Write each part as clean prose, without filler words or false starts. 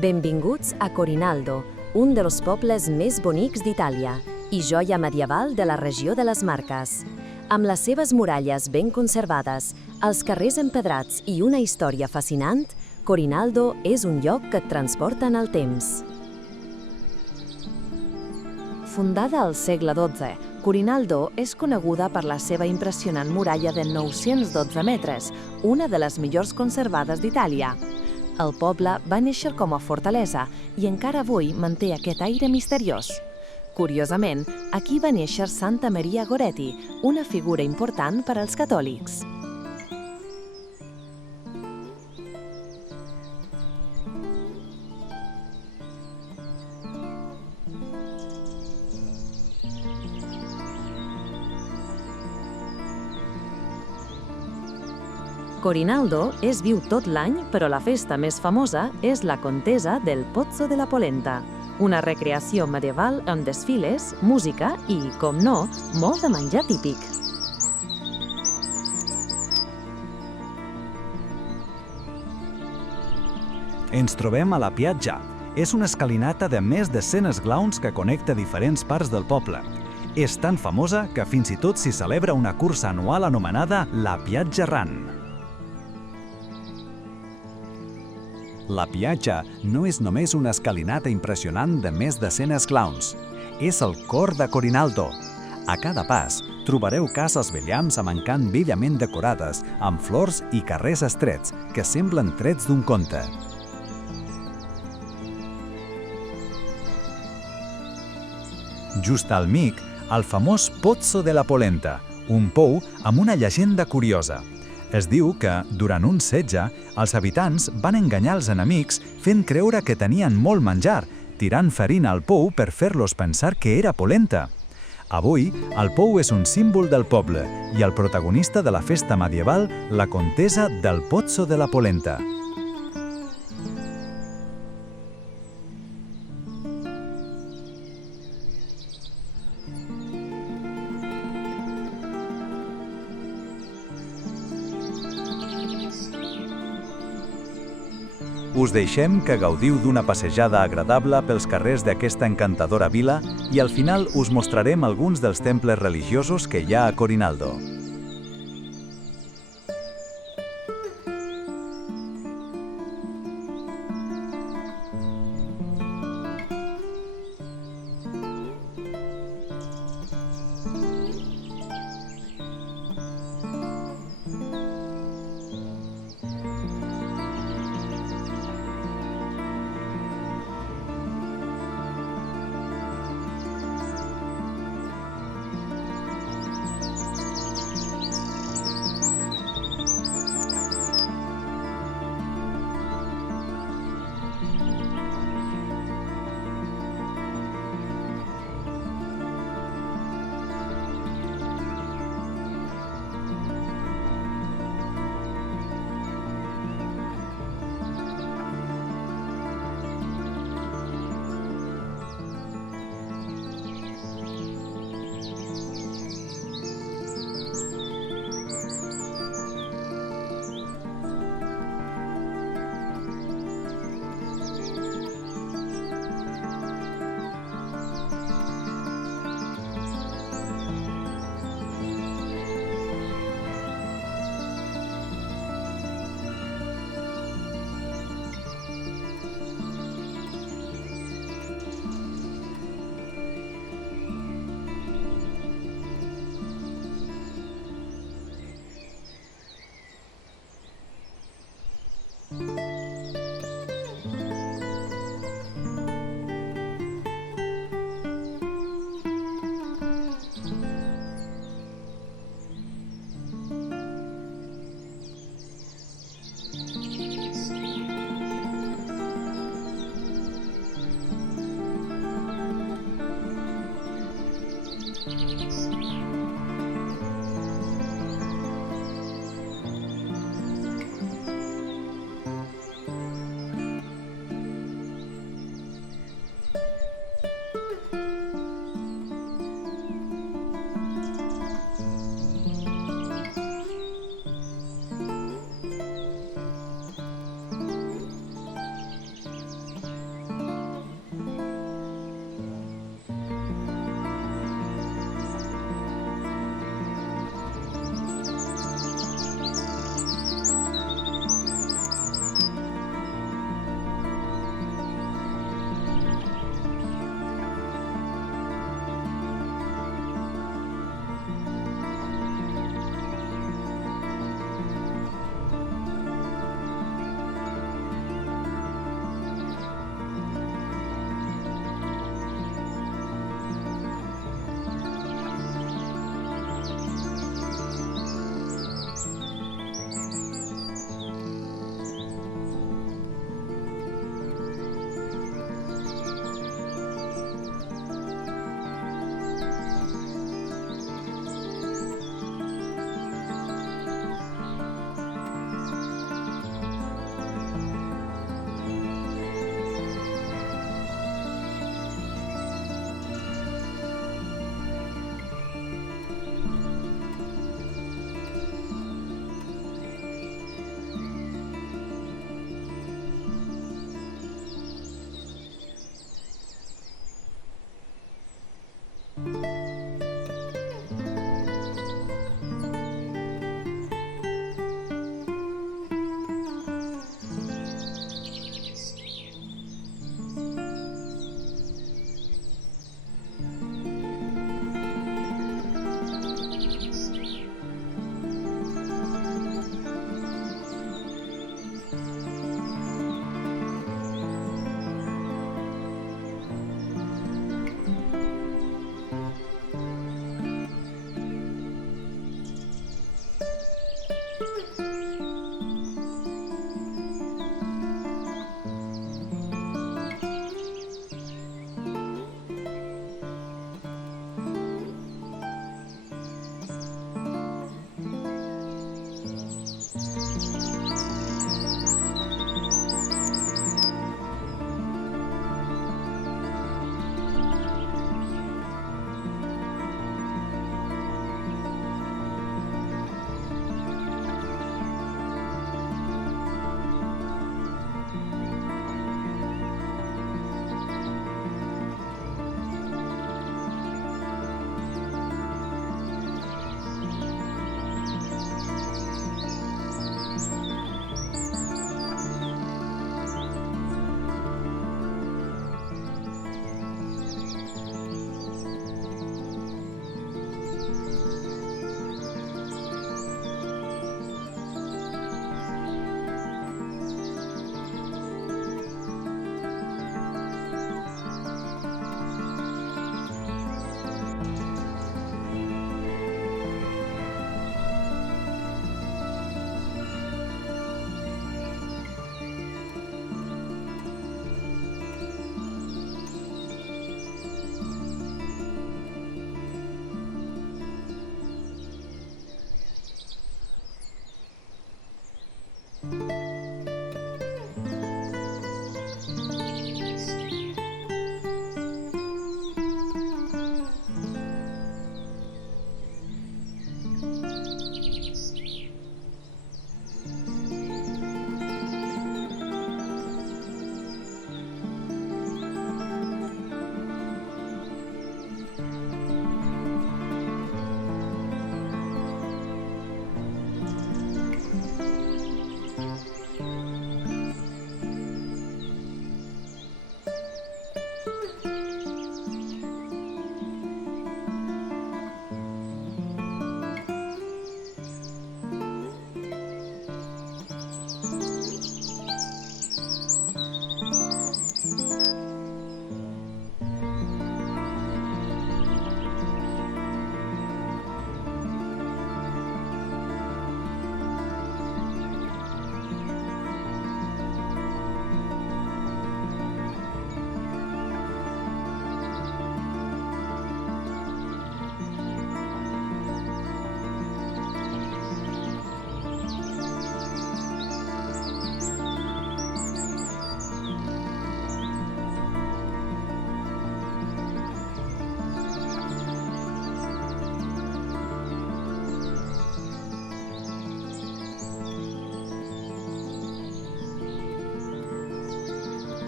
Benvinguts a Corinaldo, un dels pobles més bonics d'Itàlia i joia medieval de la regió de les Marques. Amb les seves muralles ben conservades, els carrers empedrats i una història fascinant, Corinaldo és un lloc que et transporta en el temps. Fundada al segle XII, Corinaldo és coneguda per la seva impressionant muralla de 912 metres, una de les millors conservades d'Itàlia. El poble va néixer com a fortalesa i encara avui manté aquest aire misteriós. Curiosament, aquí va néixer Santa Maria Goretti, una figura important per als catòlics. Corinaldo és viu tot l'any, però la festa més famosa és la contesa del Pozzo de la Polenta, una recreació medieval amb desfiles, música i, com no, molt de menjar típic. Ens trobem a la Piaggia. És una escalinata de més de 100 esglaons que connecta diferents parts del poble. És tan famosa que fins i tot s'hi celebra una cursa anual anomenada la Piaggia Run. La Piaggia no és només una escalinata impressionant de més de 100 esglaons. És el cor de Corinaldo. A cada pas trobareu cases veïams amb encant bellament decorades, amb flors i carrers estrets, que semblen trets d'un conte. Just al mig, el famós Pozzo de la Polenta, un pou amb una llegenda curiosa. Es diu que, durant un setge, els habitants van enganyar els enemics fent creure que tenien molt menjar, tirant farina al pou per fer-los pensar que era polenta. Avui, el pou és un símbol del poble i el protagonista de la festa medieval, la contesa del Pozzo de la Polenta. Us deixem que gaudiu d'una passejada agradable pels carrers d'aquesta encantadora vila i al final us mostrarem alguns dels temples religiosos que hi ha a Corinaldo.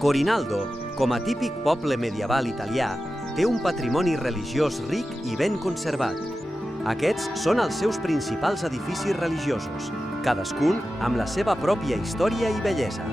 Corinaldo, com a típic poble medieval italià, té un patrimoni religiós ric i ben conservat. Aquests són els seus principals edificis religiosos, cadascun amb la seva pròpia història i bellesa.